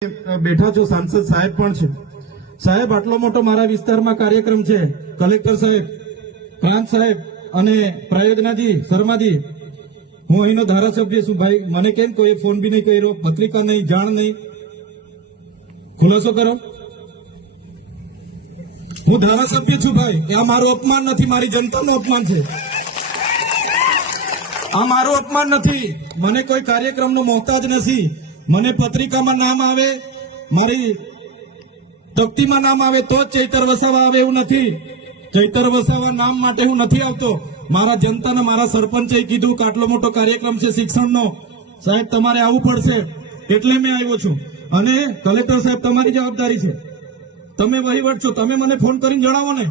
બેઠા છો, સાંસદ સાહેબ પણ છે. સાહેબ, આટલો મોટો મારા વિસ્તારમાં કાર્યક્રમ છે. કલેક્ટર સાહેબ, પ્રાંત સાહેબ અને પ્રયોજનાજી શર્માજી, હું અહીંનો ધારાસભ્ય છું. ભાઈ, મને કેમ કોઈ ફોન બી નહીં કર્યો, પત્રિકા નહીં, જાણ નહીં, ખુલાસો કરો. હું ધારાસભ્ય છું ભાઈ. આ મારું અપમાન નથી, મારી જનતાનું અપમાન છે. આ મારું અપમાન નથી. મને કોઈ કાર્યક્રમનો મોહતાજ નથી. મને પત્રિકામાં નામ આવે, મારી તકતીમાં નામ આવે તો જ ચૈતર વસાવા આવે એવું નથી. ચૈતર વસાવા નામ માટે હું નથી આવતો. મારા જનતાને મારા સરપંચે કીધું કે આટલો મોટો કાર્યક્રમ છે શિક્ષણનો, સાહેબ તમારે આવવું પડશે, એટલે મેં આવ્યો છું. અને કલેક્ટર સાહેબ, તમારી જવાબદારી છે, તમે વહીવટ છો, તમે મને ફોન કરીને જણાવો ને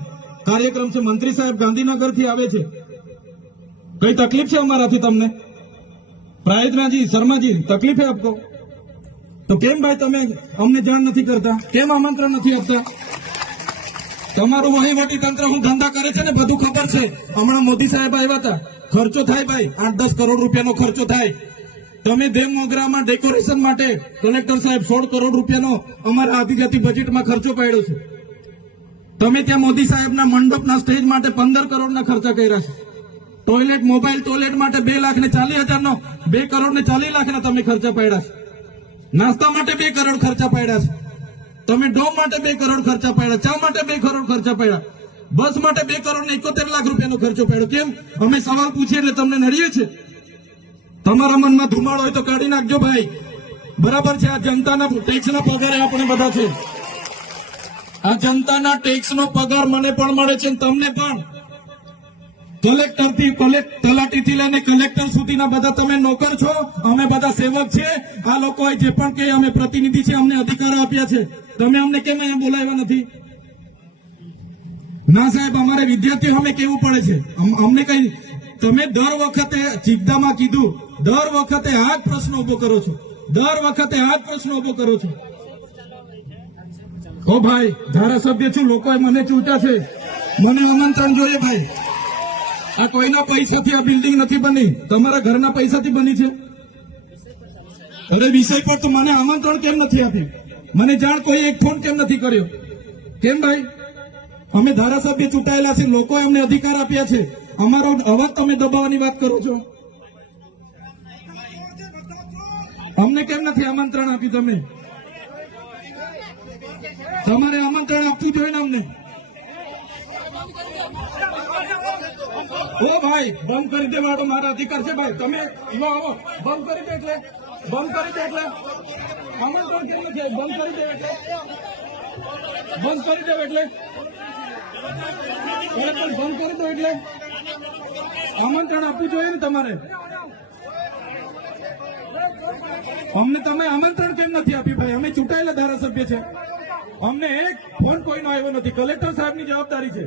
કાર્યક્રમ છે. મંત્રી સાહેબ ગાંધીનગરથી આવે છે, કઈ તકલીફ છે અમારાથી તમને? પ્રાયોજનાજી શર્માજી, તકલીફ है आपको? તો કેમ ભાઈ તમે અમને જાણ નથી કરતા? કેમ આમંત્રણ નથી આપતા? તમારું વહીવટી તંત્ર હું ધંધા કરે છે ને બધું ખબર છે. હમણાં મોદી સાહેબ આવ્યા હતા, ખર્ચો થાય ભાઈ, 8-10 કરોડ રૂપિયાનો ખર્ચો થાય. તમે દેવ મોગરામાં ડેકોરેશન માટે કલેક્ટર સાહેબ 16 કરોડ રૂપિયાનો અમારા આદિજાતિ બજેટમાં ખર્ચો પાડ્યો છે. તમે ત્યાં મોદી સાહેબના મંડપના સ્ટેજ માટે 15 કરોડના ખર્ચા કર્યા છે. ટોયલેટ, મોબાઈલ ટોયલેટ માટે 2,40,000 નો 2 કરોડ ને 40 લાખના તમે ખર્ચા પાડ્યા છે. નાસ્તા માટે 2 કરોડ ખર્ચા પાડ્યા છે. તમે ડોમ માટે 2 કરોડ ખર્ચા પાડ્યા, ચા માટે 2 કરોડ ખર્ચા પાડ્યા, બસ માટે 2 કરોડ ને 71 લાખ રૂપિયાનો ખર્ચો પાડ્યો. કેમ? અમે સવાલ પૂછીએ એટલે તમને નડીએ છે? તમારા મનમાં ધુમાડો હોય તો કાઢી નાખજો ભાઈ. બરાબર છે, આ જનતાના ટેક્સના પગારે આપણે બધા છે. આ જનતાના ટેક્સનો પગાર મને પણ મળે છે, તમને પણ. કલેક્ટરથી તલાટીથી લઈને કલેક્ટર સુધીના બધા તમે નોકર છો, અમે બધા સેવક છે. આ લોકોએ જે પણ કે અમે પ્રતિનિધિ છે, અમને અધિકારો આપ્યા છે. તમે અમને કેમ અહીંયા બોલાવ્યા નથી? ના સાહેબ, અમારે વિદ્યાર્થીઓ અમે કેવું પડે છે. અમને કઈ, તમે દર વખતે ચિકદામાં કીધું, દર વખતે આ જ પ્રશ્ન ઉભો કરો છો, દર વખતે આ જ પ્રશ્ન ઉભો કરો છો. ઓ ભાઈ, ધારાસભ્ય છું, લોકોએ મને ચૂંટ્યા છે, મને આમંત્રણ જોઈએ ભાઈ. આ કોઈના પૈસાથી આ બિલ્ડિંગ નથી બની, તમારા ઘરના પૈસાથી બની છે. અરે વિષય પર તો મને આમંત્રણ કેમ નથી આપ્યું? મને જાણ કોઈ એક ફોન કેમ નથી કર્યો? કેમ ભાઈ? અમે ધારાસભ્ય ચૂંટાયેલા છે, લોકોએ અમને અધિકાર આપ્યા છે, અમારો અવાજ તમે દબાવવાની વાત કરો છો. અમને કેમ નથી આમંત્રણ આપ્યું? તમે તમારે આમંત્રણ આપવું જોઈએ ને અમને. ઓ ભાઈ, બંધ કરી દેવાડો, મારા અધિકાર છે ભાઈ. તમે આવો, બંધ કરી દે એટલે, બંધ કરી દે એટલે આમંત્રણ કેમ નથી? બંધ કરી દે એટલે, બંધ કરી દે એટલે, બંધ કરી દો એટલે આમંત્રણ આપવું જોઈએ ને તમારે. અમને તમે આમંત્રણ કેમ નથી આપ્યું ભાઈ? અમે ચૂંટાયેલા ધારાસભ્ય છે, અમને એક ફોન કોઈનો આવ્યો નથી. કલેક્ટર સાહેબની જવાબદારી છે.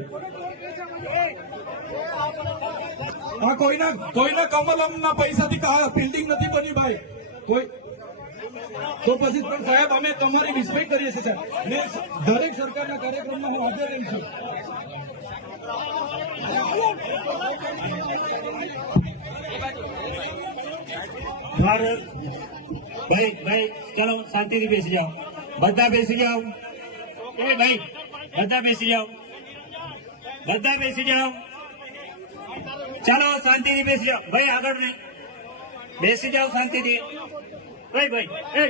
આ કોઈના કમલમના પૈસાથી બિલ્ડિંગ નથી બની ભાઈ. કોઈ તો પછી પણ સાહેબ, અમે તમારી રિસ્પેક્ટ કરીએ છીએ સાહેબ, ને દરેક સરકારના કાર્યક્રમમાં હું હાજર રહી છું. ભાઈ ચલો શાંતિથી બેસી જાઓ, બધા બેસી જાઓ. એ ભાઈ, બધા બેસી જાઓ, બધા બેસી જાઓ. ચાલો શાંતિથી બેસી જાઓ ભાઈ, આગળ નહીં, બેસી જાઓ શાંતિથી. ભાઈ એ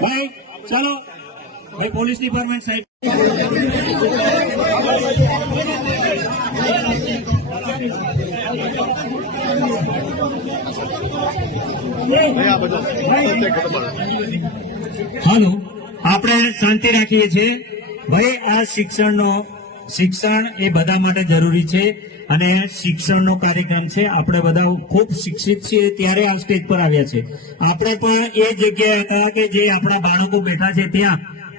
ભાઈ ચાલો ભાઈ, પોલીસ ડિપાર્ટમેન્ટ સાહેબ. હાલો, આપણે શાંતિ રાખીએ છીએ ભાઈ. આ શિક્ષણ એ બધા માટે જરૂરી છે, અને શિક્ષણનો કાર્યક્રમ છે. આપણે બધા ખૂબ શિક્ષિત છીએ ત્યારે આ સ્ટેજ પર આવ્યા છે. આપણે પણ એ જગ્યાએ હતા કે જે આપણા બાળકો બેઠા છે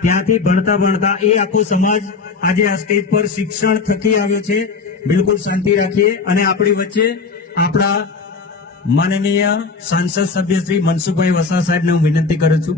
ત્યાંથી ભણતા એ આખો સમાજ આજે આ સ્ટેજ પર શિક્ષણ થકી આવ્યો છે. બિલકુલ શાંતિ રાખીએ. અને આપણી વચ્ચે આપણા માનનીય સાંસદ સભ્ય શ્રી મનસુખભાઈ વસાવા સાહેબને હું વિનંતી કરું છું.